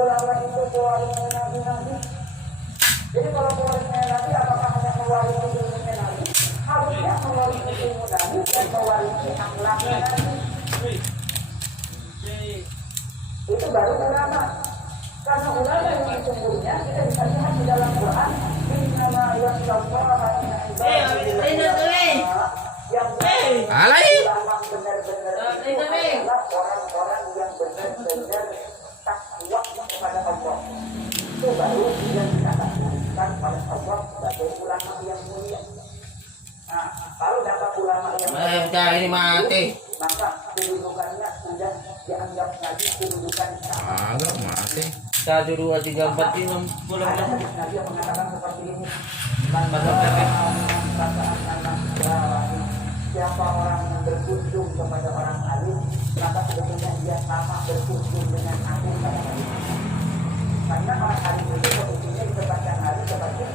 ulama itu pewarisnya nabi-nabi. Jadi kalau pewarisnya nabi, apakah hanya mewarisi ilmunya nabi? Harusnya mewarisi ilmu nabi dan mewarisi akhlaknya nabi. Itu baru ulama. Karena ulama yang sesungguhnya kita bisa lihat di dalam Quran, innama yakhshallaha min ibadihi yang benar-benar adalah orang-orang yang benar-benar takwa kepada Allah. Itu baru yang dikatakan pada Allah sebagai ulama yang mulia. Nah, kalau dapat ulama yang mulia ini mati. maka kedudukannya sudah dianggap nabi kedudukan sama. Agak mati. 1, 2, 3, 4, 5, 10. Ada nabi yang mengatakan seperti ini. Siapa orang yang berkunjung kepada orang alim, maka sebetulnya dia sama berkunjung dengan aku pada hari ini. Karena orang alim itu posisinya ditempatkan hari sebagai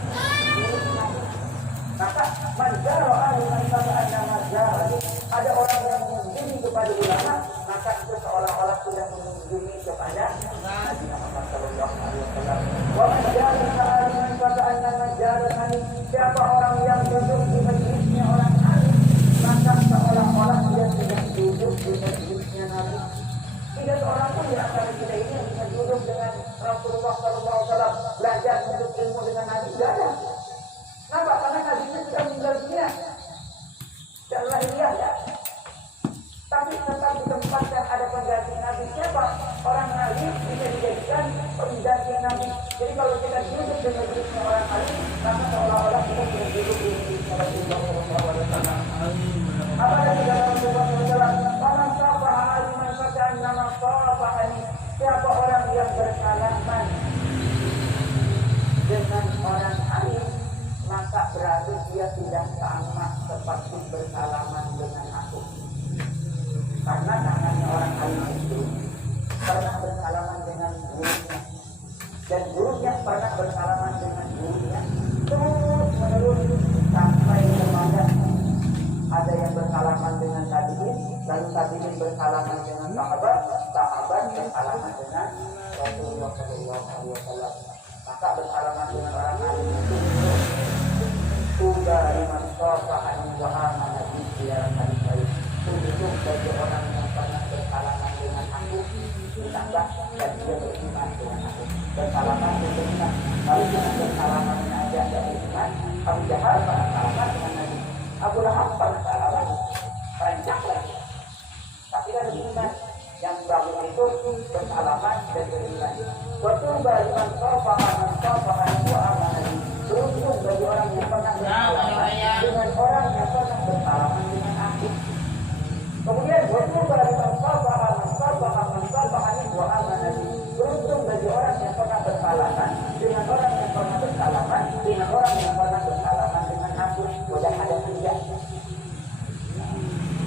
guru nabi. Maka manjaro aliman pada manjaro, ada orang yang mengunjungi kepada ulama, maka itu seolah-olah sudah mengunjungi kepada Nabi Muhammad Sallallahu Alaihi Wasallam. Wa manjaro aliman pada manjaro, siapa orang yang duduk di majlisnya orang alim, maka seolah-olah dia sudah duduk di majlisnya Nabi. Tidak seorang pun di antara kita ini yang bisa duduk dengan Rasulullah Sallallahu Alaihi Wasallam, belajar menuntut ilmu dengan Nabi, tidak ada. Kenapa? Karena Nabi itu sudah meninggal dunia. Dan lahiriah ya. Tapi tetap ditempatkan ada pengganti Nabi. Siapa? Orang Nabi bisa dijadikan pengganti Nabi. Jadi kalau kita duduk di majlisnya orang alim, maka seolah-olah kita sudah duduk di Rasulullah Sallallahu Alaihi Wasallam. Apa yang di dalam Rasulullah Sallallahu Alaihi Wasallam? Paman sahabat aliman bacaan nama sahabat. Siapa orang yang bersalaman dengan orang alim, maka berarti dia tidak sama seperti bersalaman dengan aku. Karena tangannya orang alim itu pernah bersalaman dengan gurunya, dan gurunya pernah bersalaman dengan gurunya, terus menerus sampai kepada ada yang bersalaman dengan tabi'in, lalu tabi'in bersalaman dengan sahabat, sahabat bersalaman dengan Rasulullah Sallallahu Alaihi Wasallam. Maka bersalaman dengan orang alim itu sudah liman sofahan wa amana bi dalam hadis lain. Untuk bagi orang yang pernah bersalaman dengan aku, ditambah dan dia beriman dengan aku. Bersalaman dengan iman. Kalau jangan bersalamannya aja ada iman, Abu Jahal pernah salaman dengan Nabi. Abu Lahab pernah salaman, rancak lagi. Tapi kan iman yang bagus itu bersalaman dan beriman. Betul bagi liman sofahan wa amana bi. Beruntung bagi orang yang pernah bersalaman dengan orang yang pernah bersalaman dengan aku. Kemudian betul bagi sofahan wa amana bi. Beruntung bagi orang yang pernah bersalaman dengan orang yang pernah bersalaman dengan orang yang pernah bersalaman dengan aku. Sudah ada 3.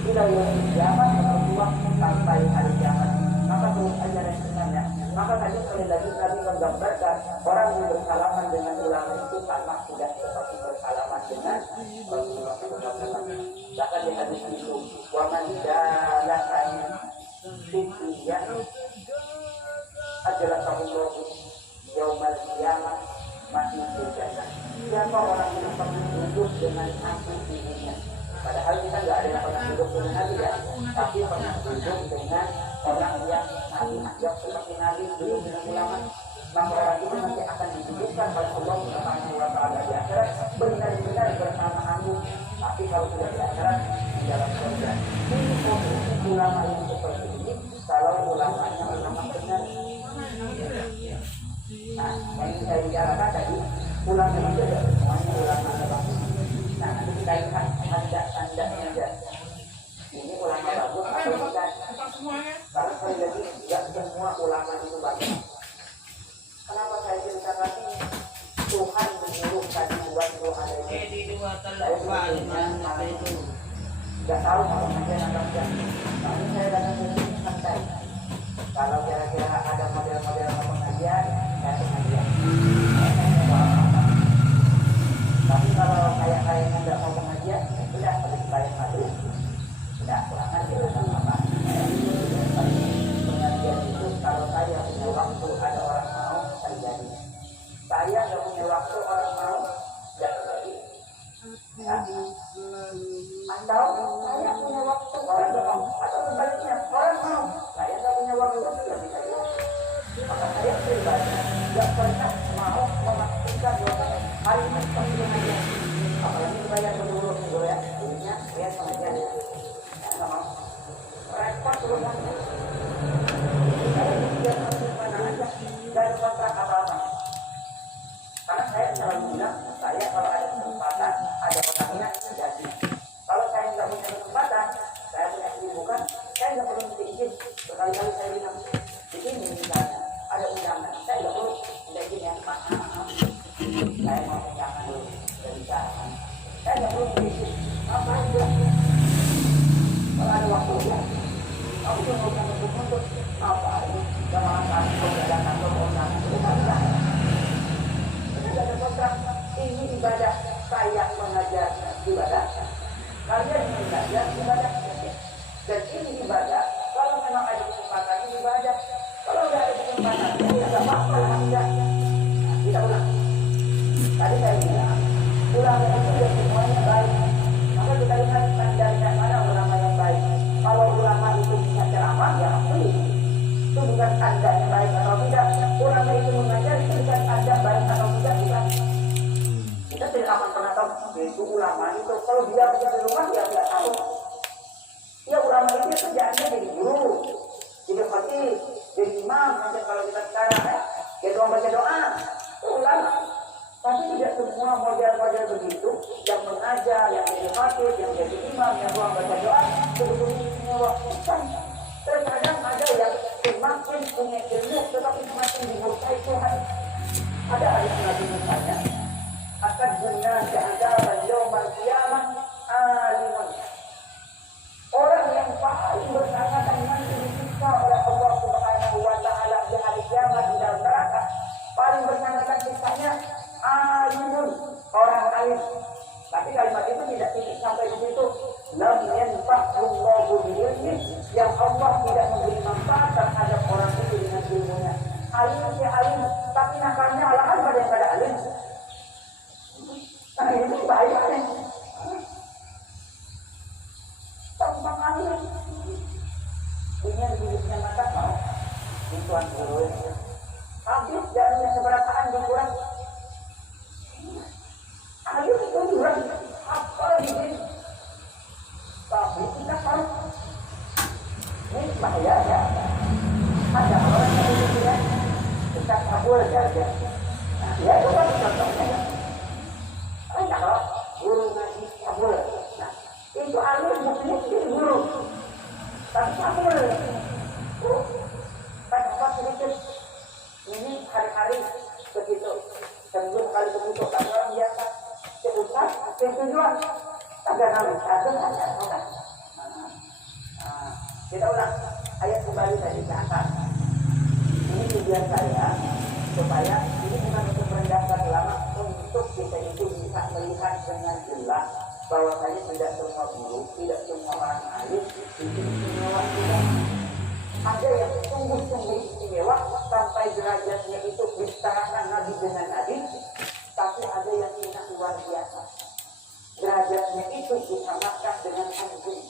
Bila yang kiamat berbuah sampai hari kiamat, maka terus ajaran sebenarnya. Maka tadi sekali lagi Nabi menggambarkan orang yang bersalaman dengan ulama itu sama sudah seperti bersalaman dengan Rasulullah SAW. Bahkan di hadis itu, wa man jalakani fitiyah adalah Allah yaumal qiyamah masih berjaya. Siapa orang yang pernah duduk dengan aku di dunia? Padahal kita nggak ada yang pernah duduk dengan Nabi ya, tapi pernah duduk dengan orang yang Nabi anggap seperti Nabi duduk dengan ulama. Maka orang itu nanti akan didudukkan oleh Allah Subhanahu wa Ta'ala di akhirat benar-benar bersama aku. Tapi kalau sudah di akhirat di dalam surga. Ini posisi ulama yang seperti ini kalau ulamanya ulama benar. Nah, yang saya bicarakan tadi ulama itu ada semuanya ulama bagus. Nah, nanti kita lihat tanda-tandanya aja. Ini ulama bagus atau bukan? Karena sekali lagi tidak semua ulama itu bagus. Kenapa saya ceritakan ini? Tuhan menyuruh tadi buat doa ini. Saya sebetulnya itu nggak tahu kalau kajian atau enggak. Tapi saya datang ke sini santai. Kalau kira-kira ada model-model pengajian, saya pengajian. Tapi kalau kayak nggak mau pengajian, sudah harus balik maghrib. Sudah pulangan kita sama-sama. Pengajian itu kalau saya punya waktu ada orang Hari ini pasti pengajian. Apalagi bayar berdulu dulu ya. Duitnya lihat pengajian ya. Nggak mau. Repot terus kan. Saya dia harus mana aja dan kontrak apa-apa. Karena saya selalu bilang, saya kalau ada kesempatan, ada orangnya jadi. Kalau saya nggak punya kesempatan, saya punya kesibukan, saya nggak perlu minta izin. Berkali-kali saya bilang, di sini misalnya ada undangan, saya nggak perlu minta izin ya. Saya mau undangan dulu, tidak bisa. Saya nggak perlu minta izin. Apa itu? Kalau ada waktu ya, aku cuma mau untuk apa ini? Jangan sampai kemudian atau undangan itu kan enggak. Ada kontrak, ini ibadah, saya mengajar ibadah, kalian mengajar ibadah, dan ini ibadah. Kalau memang ada kesempatan ini ibadah, kalau tidak ada kesempatan ya tidak apa-apa lah tidak. Kita ulang. Tadi saya bilang, ulama itu ya semuanya baik. Maka kita lihat tandanya mana ulama yang baik. Kalau ulama itu bisa ceramah ya itu bukan tandanya baik atau tidak. Ulama itu mengajar itu bukan tanda baik atau tidak, bukan. Kita tidak akan pernah tahu itu ulama itu. Kalau dia kerja di rumah dia tidak tahu. Ya ulama itu kerjaannya jadi guru, jadi khatib, jadi imam. Macam kalau kita sekarang ya doa baca doa, itu ulama. Tapi tidak semua model-model begitu yang mengajar, yang jadi khatib, yang jadi imam, yang doa baca doa sebetulnya semua bukan. Terkadang ada yang semakin punya ilmu tetapi semakin dimurkai Tuhan. Ada ayat Nabi misalnya, akan guna keadaban yaumal qiyamah alimun. Orang yang paling bersama dengan disiksa oleh Allah Subhanahu wa taala di hari kiamat di dalam neraka, paling bersama dengan siksanya alimun, orang alim. Tapi kalimat itu tidak sampai di situ. Lam yanfa'ullahu bi'ilmi, yang Allah tidak memberi manfaat terhadap orang itu dengan ilmunya. Alim ya alim, tapi nakalnya alahan pada yang pada alim. Nah ini bahaya nih. Tentang alim. Ini yang hidupnya mata mau. Tuan guru habis dan seberapaan dikurang. Alim itu kurang. Apa lagi ini? Tapi kita tahu ini bahaya ya. Ada orang yang begitu kita kabul saja. Nah, ya itu kan contohnya. Kalau guru ngaji kabul, nah itu alim buktinya jadi guru, tapi kabul. Apa sedikit ini hari-hari begitu, seminggu kali begitu kan orang biasa. Seusah, tujuan. Ada nama, ada. Kita ulang ayat kembali tadi ke atas. Ini tujuan saya supaya ini bukan untuk merendahkan ulama, untuk kita itu bisa melihat dengan jelas bahwasanya tidak semua guru, tidak semua orang alim itu istimewa tidak. Ada yang sungguh-sungguh istimewa sampai derajatnya itu disetarakan Nabi dengan Nabi, tapi ada yang tidak luar biasa. Derajatnya itu disamakan dengan anjing.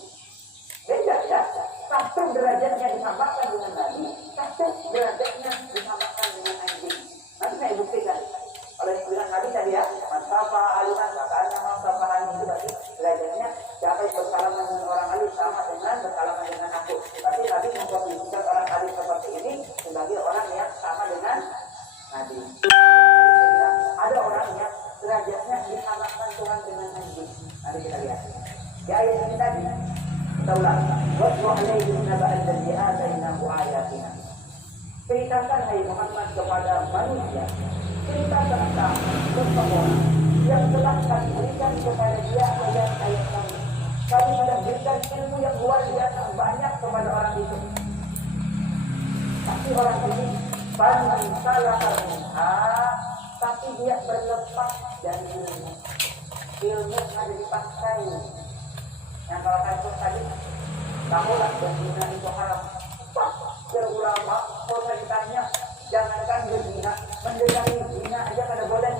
Beda ya. Satu derajatnya disamakan dengan Nabi, satu derajatnya disamakan dengan anjing. Nanti saya buktikan. Oleh bilang Nabi tadi ya, masafa alunan kakaknya masafahan itu berarti derajatnya siapa yang bersalaman dengan orang alim sama dengan bersalaman dengan aku. Tapi Nabi memposisikan orang alim seperti ini sebagai orang yang sama dengan Nabi. Ada orang yang derajatnya disamakan Tuhan dengan anjing. Nanti kita lihat. Di ayat ini tadi kita ulang. Watlu alaihim naba'al ladzi atainahu ayatina. Ceritakan hai Muhammad kepada manusia. Ceritakan tentang seseorang yang telah kami berikan kepada dia ayat-ayat kami. Kami sudah berikan ilmu yang luar biasa banyak kepada orang itu. Tapi orang ini banyak salah tapi dia berlepas dari ilmu. Ilmu ada dipakai. Yang kalau kasus tadi, kamulah berzina itu haram. Ulama, kalau saya ditanya, jangankan berzina, mendekati zina aja kada boleh.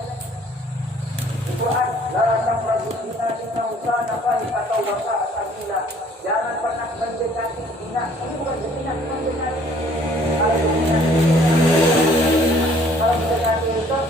Itu la taqrabu zina innahu kana fahishatan wa sa'a sabila. Jangan pernah mendekati zina. Ini bukan zina, mendekati. Kalau mendekati itu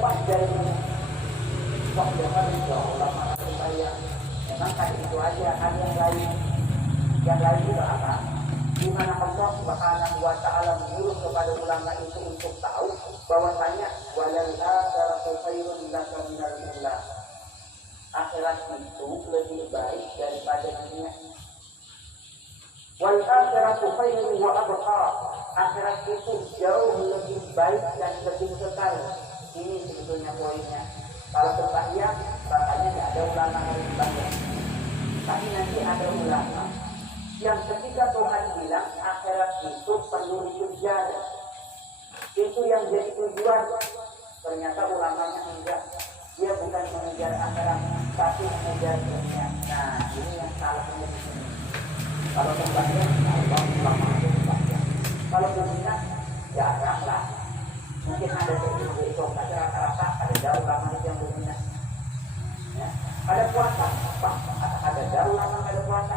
lepas dari kok jangan ulama saya memang kan itu aja, ada yang lain itu apa? Di mana Allah Subhanahu wa taala menyuruh kepada ulama itu untuk tahu bahwasanya walal akhiratu khairun laka minal ula. Akhirat itu lebih baik daripada dunia. Wal akhiratu khairun wa abqa. Akhirat itu jauh lebih baik dan lebih kekal. Ini sebetulnya poinnya. Kalau berbayar, makanya tidak ada ulama harus bayar. Tapi nanti ada ulama yang ketika Tuhan bilang akhirat itu perlu dikejar, itu yang jadi tujuan. Ternyata ulamanya enggak, dia bukan mengejar akhirat tapi mengejar dunia. Nah ini yang salahnya di sini. Kalau berbayar, Allah ulama harus bayar. Kalau dunia jarang lah. Mungkin ada sesuatu itu, tapi rata-rata ada jauh ulama yang dunia. Ya. Ada puasa, ada jauh ulama ada puasa.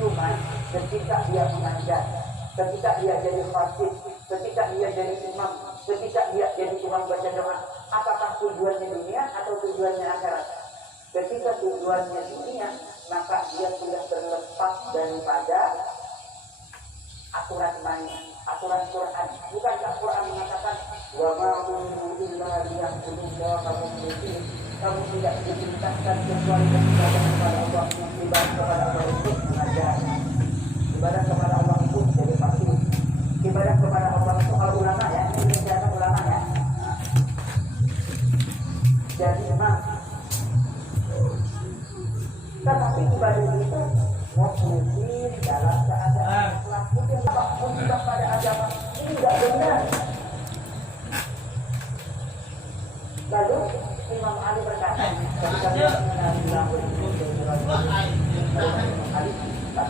Cuma ketika dia mengajar, ketika dia jadi khatib, ketika dia jadi imam, ketika dia jadi tukang baca doa, apakah tujuannya dunia atau tujuannya akhirat? Ketika tujuannya dunia, maka dia sudah terlepas daripada aturan main, aturan Quran. Bukankah Quran mengatakan wa ma kuntu illa liya'budullaha kamu tidak diperintahkan kecuali kepada Allah, ibadah kepada Allah itu mengajar, ibadah kepada Allah itu jadi pasti, ibadah kepada Allah itu kalau ulama ya, ini menjadi ulama ya. Jadi memang, tetapi ibadah itu mungkin dalam keadaan ikhlas itu musibah pada agama ini tidak benar. Lalu Imam Ali berkata, ketika dia mengenal tapi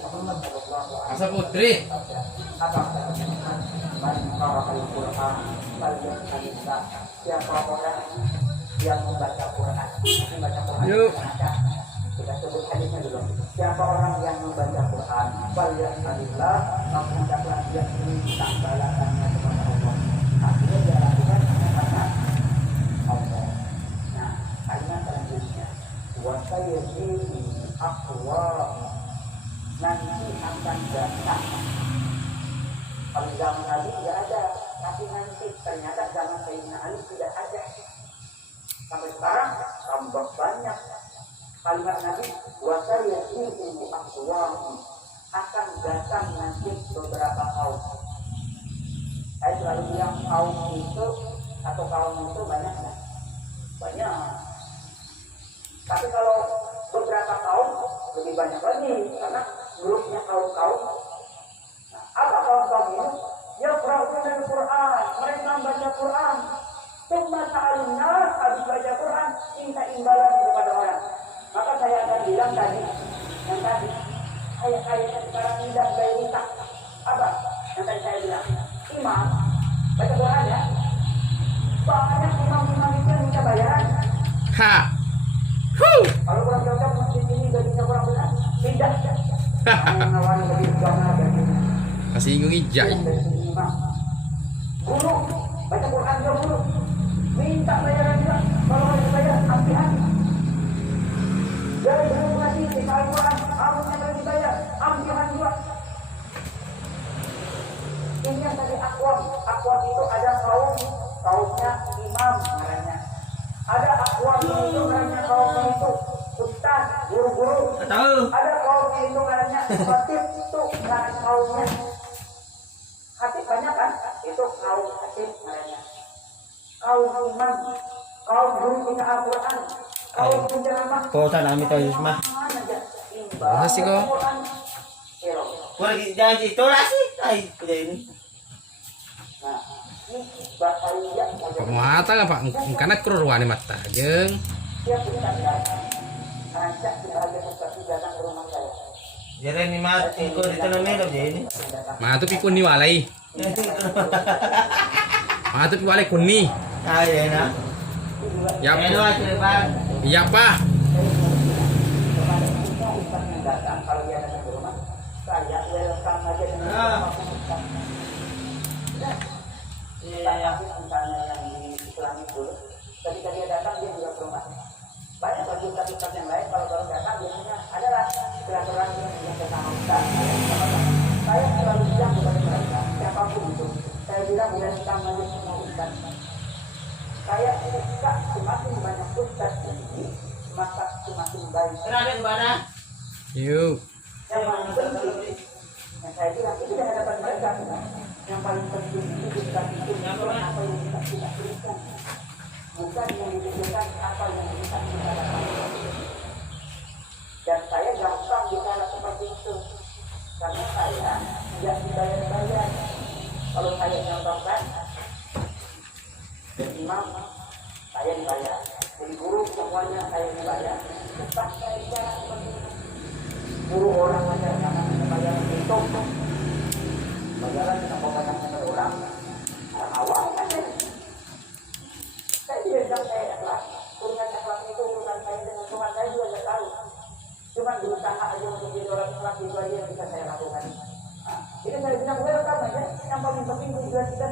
aku mendengar Asa Putri siapa orang yang membaca Quran, kita sebut hadisnya dulu. Siapa orang yang membaca Quran, falyahdillah, maka hendaklah dia minta balasannya kepada Allah. Akhirnya dia lakukan karena Allah. Nah, kalimat selanjutnya, wasayyidu aqwa, nanti akan datang. Kalau zaman Nabi tidak ada, tapi nanti ternyata zaman Sayyidina Ali tidak ada. Sampai sekarang tambah banyak kalimat Nabi wasayyidu aqwa, akan datang nanti beberapa kaum. Saya selalu bilang kaum itu atau kaum itu banyak ya? Banyak. Tapi kalau beberapa kaum lebih banyak lagi karena grupnya kaum-kaum. Nah, apa kaum-kaum ini? Ya Qur'an Al-Quran, mereka membaca Quran. Cuma ta'alina habis baca Quran minta imbalan kepada orang. Maka saya akan bilang tadi, yang tadi ayat-ayat sekarang tidak minta apa? Yang tadi saya bilang, imam baca Quran ya, banyak imam-imam itu yang minta bayaran. Kalau kurang cocok masjid ini gajinya kurang benar, tidak. Mengawali lebih banyak gajinya. Kasih ingin ijai. Guru baca Quran juga guru minta bayaran juga. Kalau harus bayar hati-hati. Dari guru mengaji di Al-Quran harusnya bagi bayar ambilan juga. Ini yang tadi akwam itu ada kaumnya imam namanya. Ada akwam itu namanya kaumnya itu ustaz, guru-guru. Ada kaumnya itu namanya khatib, itu kaumnya khatib banyak kan? Itu kaum khatib namanya. Kaum imam, kaum guru kita Al-Quran, kaum penceramah. Kau tak nak ambil tahu Ismah? Mana sih kau? Kau lagi jangan itu lah sih. Ay, punya ini. Nah, ini bahaya. Mata nggak pak? Karena keruruan di mata, jeng. Dia punya rancak sebagai sesuatu datang ke rumah saya. Jadi ni mati kau di tanah merah je ini. Matu pikun ni walai. Matu pikun walai kunni. Ay, na. Ya, Ano aja bang? iya pak. Kalau dia datang ke rumah, saya welcome aja dengan Yang paling penting itu bukan apa yang bisa kita berikan, bukan yang dibutuhkan apa yang bisa kita lakukan. Dan saya gampang bicara seperti itu, karena saya tidak dibayar-bayar. Kalau saya nyontohkan, jadi imam saya dibayar, jadi guru semuanya saya dibayar. Tetap saya bicara seperti itu. Guru orang aja jangan dibayar itu. Bayaran kita potongkan ke orang, awal kan saya tidak bilang saya ikhlas. Urusan ikhlas itu urusan saya dengan Tuhan, saya juga tidak tahu. Cuma berusaha aja untuk jadi orang ikhlas, itu aja yang bisa saya lakukan. Jadi saya bilang welcome aja, yang paling penting tujuan kita